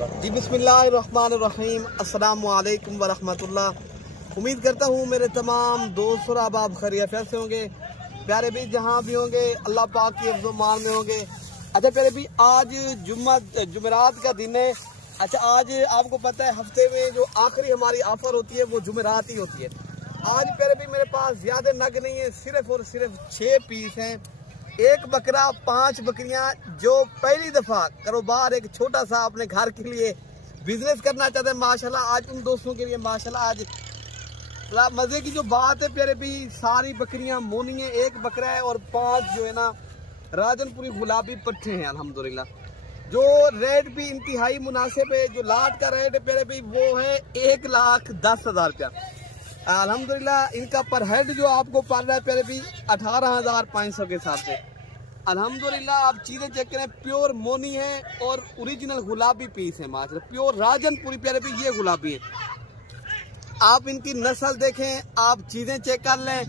जी बिस्मिल्लाहिर्रहमानिर्रहीम, अस्सलामु अलैकुम वरहमतुल्लाह। उम्मीद करता हूँ मेरे तमाम दोस्त और आप खैरियत से होंगे। प्यारे भी जहाँ भी होंगे अल्लाह पाक की मान में होंगे। अच्छा प्यारे भी, आज जुमेरात का दिन है। अच्छा, आज आपको पता है हफ्ते में जो आखिरी हमारी ऑफर होती है वो जुमेरात ही होती है। आज प्यारे भी मेरे पास ज़्यादा नग नहीं है, सिर्फ और सिर्फ 6 पीस हैं। एक बकरा, 5 बकरियां। जो पहली दफा कारोबार एक छोटा सा अपने घर के लिए बिजनेस करना चाहते हैं, माशाल्लाह आज उन दोस्तों के लिए माशाल्लाह आज मजे की जो बात है प्यारे भी, सारी बकरियां मोनी है। एक बकरा है और 5 जो है ना राजनपुरी गुलाबी पट्टे हैं अल्हम्दुलिल्लाह। जो रेट भी इंतहाई मुनासिब है। जो लाट का रेट है प्यारे भी वो है 1,10,000 रुपया अल्हम्दुलिल्लाह। इनका पर हेड जो आपको पड़ रहा है प्यारे भी 18,500 के हिसाब से अल्हम्दुलिल्लाह। आप चीजें चेक करें, प्योर मोनी है और ओरिजिनल गुलाबी पीस है माशाल्लाह। प्योर राजनपुरी प्यारे भी ये गुलाबी है। आप इनकी नस्ल देखें, आप चीजें चेक कर लें।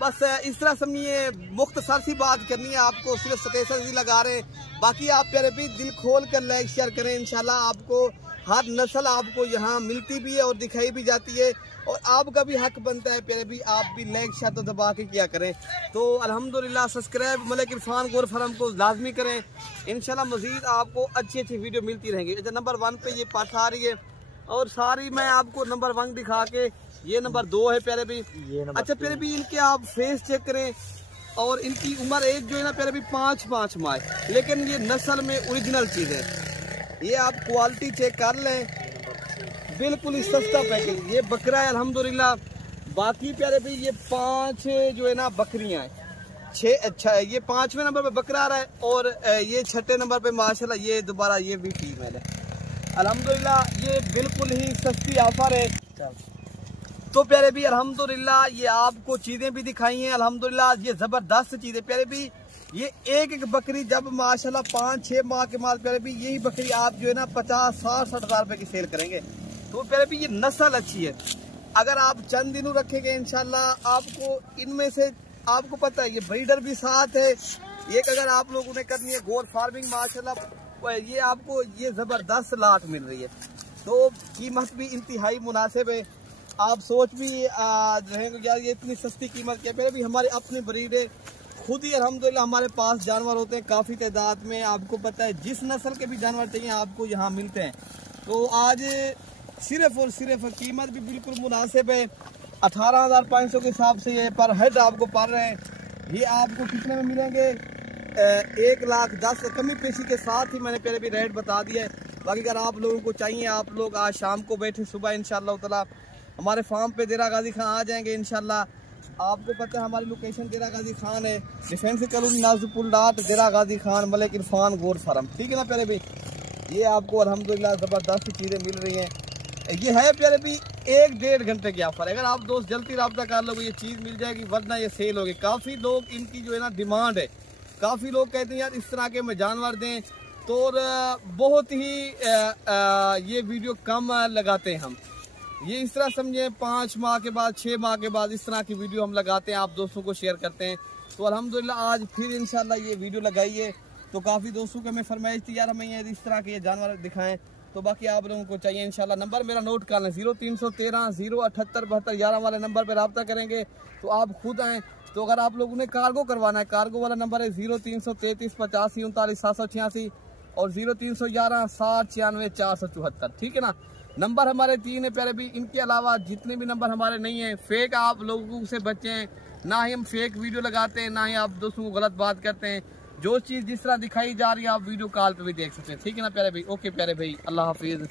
बस इस तरह समझिए, मुख्तसर सी बात करनी है आपको, सिर्फ स्टेटस ही लगा रहे हैं। बाकी आप प्यारे भी दिल खोल कर लाइक शेयर करें। इंशाल्लाह आपको हर नस्ल आपको यहाँ मिलती भी है और दिखाई भी जाती है, और आपका भी हक बनता है प्यारे भी, आप भी लाइक शेयर तो दबा के किया करें। तो अल्हम्दुलिल्लाह सब्सक्राइब मलिक इरफान गौर फार्म को लाजमी करें। इंशाल्लाह मजीद आपको अच्छी अच्छी वीडियो मिलती रहेंगी। अच्छा, नंबर 1 पे ये पाठ आ रही है और सारी मैं आपको नंबर 1 दिखा के, ये नंबर 2 है प्यारे भी। अच्छा प्यारे भी, इनके आप फेस चेक करें और इनकी उम्र एज जो है ना प्यारे भी 5 माह, लेकिन ये नस्ल में ओरिजिनल चीज है। ये आप क्वालिटी चेक कर लें, बिल्कुल ही सस्ता पैकेज। ये बकरा है अल्हम्दुलिल्लाह। बाकी प्यारे भी ये 5 जो है ना बकरियां हैं। 6 अच्छा है, ये 5वें नंबर पे बकरा आ रहा है और ये 6ठे नंबर पे माशाल्लाह ये दोबारा ये भी फीमेल है अल्हम्दुलिल्लाह। ये बिल्कुल ही सस्ती ऑफर है। तो प्यारे भी अल्हम्दुलिल्लाह ये आपको चीजें भी दिखाई हैं अल्हम्दुलिल्लाह। ये जबरदस्त चीजें प्यारे भी। ये एक बकरी जब माशाल्लाह 5-6 माह के बाद प्यारे भी यही बकरी आप जो है ना 50-60 हज़ार रुपए की सेल करेंगे। तो प्यारे भी ये नस्ल अच्छी है। अगर आप चंद दिनों रखेंगे इंशाल्लाह आपको इनमें से, आपको पता है ये ब्रीडर भी साथ है। एक अगर आप लोगों ने करनी है गोट फार्मिंग माशाल्लाह, ये आपको ये जबरदस्त लाट मिल रही है। तो कीमत भी इंतहाई मुनासिब है। आप सोच भी रहेंगे यार ये इतनी सस्ती कीमत क्या। पहले भी हमारी अपनी ब्रीड है, खुद ही अल्हम्दुलिल्लाह हमारे पास जानवर होते हैं काफ़ी तादाद में। आपको पता है जिस नस्ल के भी जानवर चाहिए आपको यहाँ मिलते हैं। तो आज सिर्फ और सिर्फ कीमत भी बिल्कुल मुनासिब है। 18,500 के हिसाब से ये पर हेड आपको पड़ रहे हैं। ये आपको कितने में मिलेंगे? 1,10,000 कमी पेशी के साथ ही मैंने पहले भी रेट बता दिया है। बाकी अगर आप लोगों को चाहिए, आप लोग आज शाम को बैठे, सुबह इंशाल्लाह ताला हमारे फार्म पे देरा गाजी खान आ जाएंगे इंशाल्लाह। आपको पता है हमारी लोकेशन देरा गाजी खान है, डिफेंस कॉलोनी नाजुपुल डाट, देरा गाजी खान, मलिक इरफान गोट फार्म, ठीक है ना प्यारे भी। ये आपको अल्हम्दुलिल्लाह ज़बरदस्त चीज़ें मिल रही हैं। ये है प्यारे भी 1-1.5 घंटे की ऑफर है। अगर आप दोस्त जल्दी रब्ता कर लोगे ये चीज़ मिल जाएगी, वरना ये सेल होगी। काफ़ी लोग इनकी जो है ना डिमांड है, काफ़ी लोग कहते हैं यार इस तरह के में जानवर दें। तो बहुत ही ये वीडियो कम लगाते हैं हम। ये इस तरह समझे 5 माह के बाद, 6 माह के बाद इस तरह की वीडियो हम लगाते हैं, आप दोस्तों को शेयर करते हैं। तो अल्हम्दुलिल्लाह आज फिर इंशाल्लाह ये वीडियो लगाइए। तो काफ़ी दोस्तों को मैं फरमाइश थी यार हमें ये इस तरह के ये जानवर दिखाएं। तो बाकी आप लोगों को चाहिए इंशाल्लाह। नंबर मेरा नोट कर लें, 0313 078 72 11 वाले नंबर पर रब्ता करेंगे तो आप खुद आएँ। तो अगर आप लोगों ने कार्गो करवाना है, कार्गो वाला नंबर है 0333 85 39 786 और 0311 60 96 474, ठीक है ना। नंबर हमारे 3 है प्यारे भी। इनके अलावा जितने भी नंबर हमारे नहीं है, फेक आप लोगों से बचें। ना ही हम फेक वीडियो लगाते हैं, ना ही आप दोस्तों को गलत बात करते हैं। जो चीज़ जिस तरह दिखाई जा रही है आप वीडियो कॉल पे भी देख सकते हैं, ठीक है ना प्यारे भाई। ओके प्यारे भाई, अल्लाह हाफिज़।